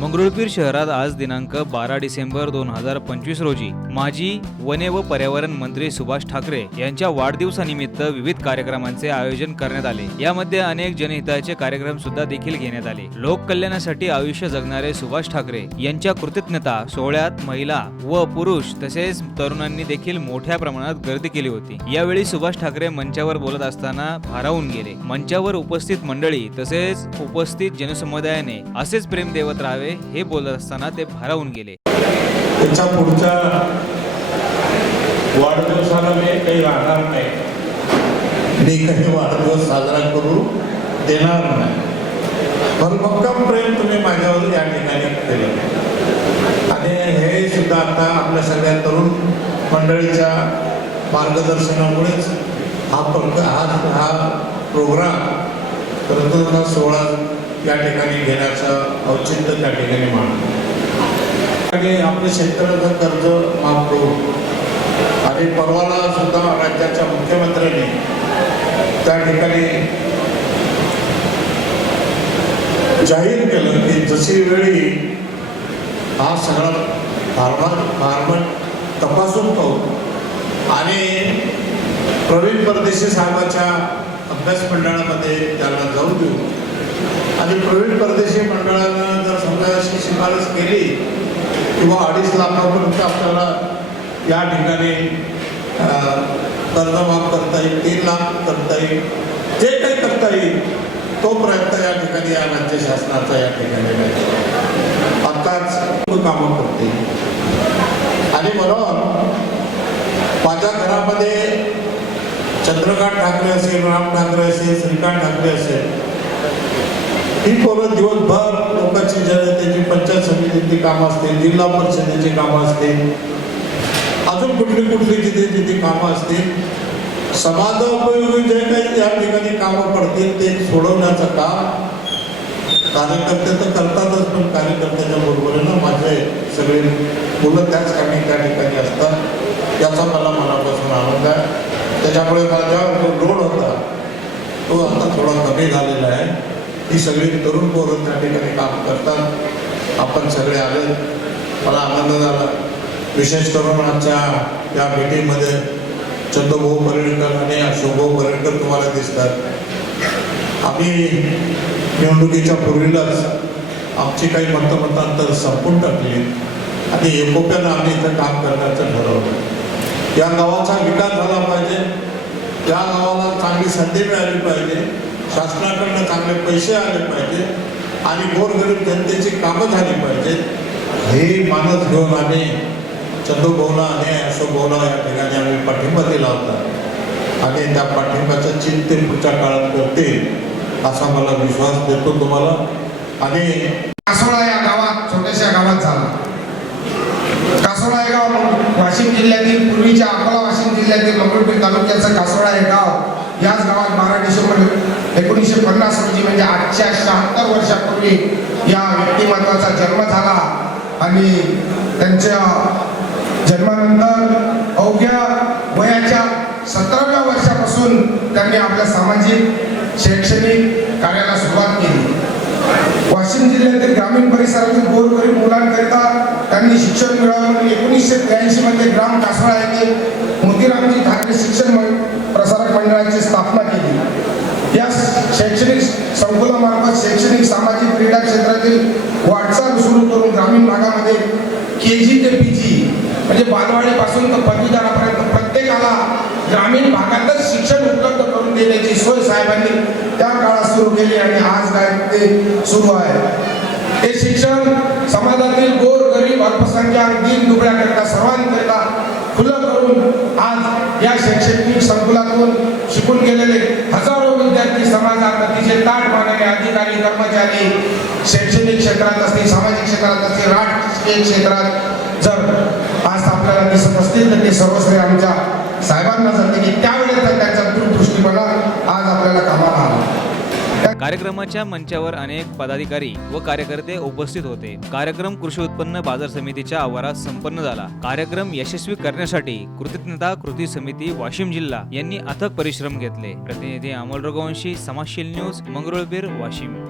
मंगरुळपीर शहरात आज दिनांक बारा डिसेंबर दोन हजार पंचवीस रोजी माजी वने व पर्यावरण मंत्री सुभाष ठाकरे यांच्या वाढदिवसानिमित्त विविध कार्यक्रमांचे आयोजन करण्यात आले. यामध्ये अनेक जनहिताचे कार्यक्रम सुद्धा देखील घेण्यात आले. लोककल्याणासाठी आयुष्य जगणारे सुभाष ठाकरे यांच्या कृतज्ञता सोहळ्यात महिला व पुरुष तसेच तरुणांनी देखील मोठ्या प्रमाणात गर्दी केली होती. यावेळी सुभाष ठाकरे मंचावर बोलत असताना भारावून गेले. मंचावर उपस्थित मंडळी तसेच उपस्थित जनसमुदायाने असेच प्रेम देवत राहावे हे बोलत असताना ते भारावून गेले. त्याच्या पुढच्या वाढदिवसाला मी काही राहणार नाही. मी काही वाढदिवस साजरा करू देणार नाही. पण भक्कम प्रेम तुम्ही माझ्यावर या ठिकाणी केलं. आणि हे सुद्धा आता आपल्या सगळ्या तरुण मंडळीच्या मार्गदर्शनामुळेच हा प्र हा हा प्रोग्राम परंतु सोहळा या ठिकाणी घेण्याचं औचित्य त्या ठिकाणी मानतो आणि आपले शेतकऱ्याचं कर्ज माफ करू. आणि परवाला सुद्धा राज्याच्या मुख्यमंत्र्यांनी त्या ठिकाणी जाहीर केलं की जशी वेळी हा सगळा फार्मर फार्मर तपासून पाहू. आणि प्रवीण परदेशी साहेबाच्या अभ्यास मंडळामध्ये त्यांना जाऊ देऊ. आणि प्रवीण परदेशी मंडळानं जर समजा अशी शिफारस केली किंवा अडीच लाखापर्यंत आपल्याला या ठिकाणी कर्जमाफ कर्ज माफ करता येईल तीन लाख करता येईल जे काही करता येईल तो प्रयत्न या ठिकाणी या राज्य शासनाचा या ठिकाणी आत्ताच कामं करते आणि म्हणून माझ्या घरामध्ये चंद्रकांत ठाकरे असेल राम ठाकरे असेल श्रीकांत ठाकरे असेल ही पोरं दिवसभर लोकांची जनतेची पंचायत समितीची कामं असतील जिल्हा परिषदेची कामं असतील अजून कुठली कुठली जिथे जिथे कामं असतील समाजोपयोगी जे काही या ठिकाणी कामं पडतील ते सोडवण्याचं काम कार्यकर्ते तर करतातच पण कार्यकर्त्याच्या बरोबरीनं माझे सगळे मुलं त्याच कामी त्या ठिकाणी असतात. याचा मला मनापासून आनंद आहे. त्याच्यामुळे माझ्यावर जो लोड होता तो आता थोडा कमी झालेला आहे. ही सगळी तरुण पोरं त्या ठिकाणी काम करतात. आपण सगळे आले. मला आनंद झाला. विशेष करून आजच्या या मीटिंगमध्ये चंद्रभाऊ पर्यटकर आणि अशोकभाऊ पर्यटकर तुम्हाला दिसतात. आम्ही निवडणुकीच्या पूर्वीलाच आमची काही मतमतांतर संपून टाकली. आणि एकोप्यानं आम्ही इथं काम करण्याचं ठरवलं. या गावाचा विकास झाला पाहिजे. त्या गावाला चांगली संधी मिळाली पाहिजे शासनाकडनं चांगले पैसे आले पाहिजे आणि गोरगरीब जनतेची कामं झाली पाहिजेत हे मानत घेऊन आम्ही चंदूभाऊला आणि अशोकभाऊला या ठिकाणी आम्ही पाठिंबा दिला होता आणि त्या पाठिंबाचं चिंते पुढच्या काळात करतील असा मला विश्वास देतो तुम्हाला. आणि कासोळा या गावात छोट्याशा गावात झाला. वाशिम जिल्ह्यातील पूर्वीच्या अकोला वाशिम जिल्ह्यातील मंगळपीर तालुक्याचं कासोळा हे गाव याच गावात बारा डिसेंबर एकोणीसशे पन्नास रोजी म्हणजे आजच्या शहात्तर वर्षापूर्वी या व्यक्तिमत्वाचा जन्म झाला. आणि त्यांच्या जन्मानंतर अवघ्या वयाच्या सतराव्या वर्षापासून त्यांनी आपल्या सामाजिक शैक्षणिक कार्याला सुरुवात केली. वाशिम जिल्ह्यातील ग्रामीण परिसरातील गोरगरीब मुलांकरिता त्यांनी शिक्षण मिळवलं म्हणून एकोणीसशे त्र्याऐंशी मध्ये ग्राम कासोळा येथे मोतीरामजी ठाकरे शिक्षण प्रसारक मंडळाची स्थापना केली. या शैक्षणिक संकुलामार्फत शैक्षणिक सामाजिक क्रीडा क्षेत्रातील वाटचाल सुरू करून ग्रामीण भागामध्ये के जी ते पी जी म्हणजे बालवाडीपासून तर पदवीदारापर्यंत प्रत्येकाला ग्रामीण भागातच शिक्षण उपलब्ध करून देण्याची सोय साहेबांनी त्या काळात सुरू केली आणि आज काय ते सुरू आहे. ते शिक्षण समाजातील अल्पसंख्याक दीन दुबळ्याकरता सर्वांकरिता खुलं करून आज या शैक्षणिक संकुलातून शिकून गेलेले हजारो विद्यार्थी समाजात अतिशय ताट मानाने अधिकारी कर्मचारी शैक्षणिक क्षेत्रात असतील सामाजिक क्षेत्रात असतील राजकीय क्षेत्रात जर आज आपल्याला दिसत असतील तर ते सर्वश्रेय आमच्या साहेबांना जाते की त्यावेळेस तर त्यांचा दूरदृष्टीपणा आज आपल्याला कामाला आला. कार्यक्रमाच्या मंचावर अनेक पदाधिकारी व कार्यकर्ते उपस्थित होते. कार्यक्रम कृषी उत्पन्न बाजार समितीच्या आवारात संपन्न झाला. कार्यक्रम यशस्वी करण्यासाठी कृतज्ञता कृती समिती वाशिम जिल्हा यांनी अथक परिश्रम घेतले. प्रतिनिधी अमोल रघुवंशी समाजशील न्यूज मंगरुळबीर वाशिम.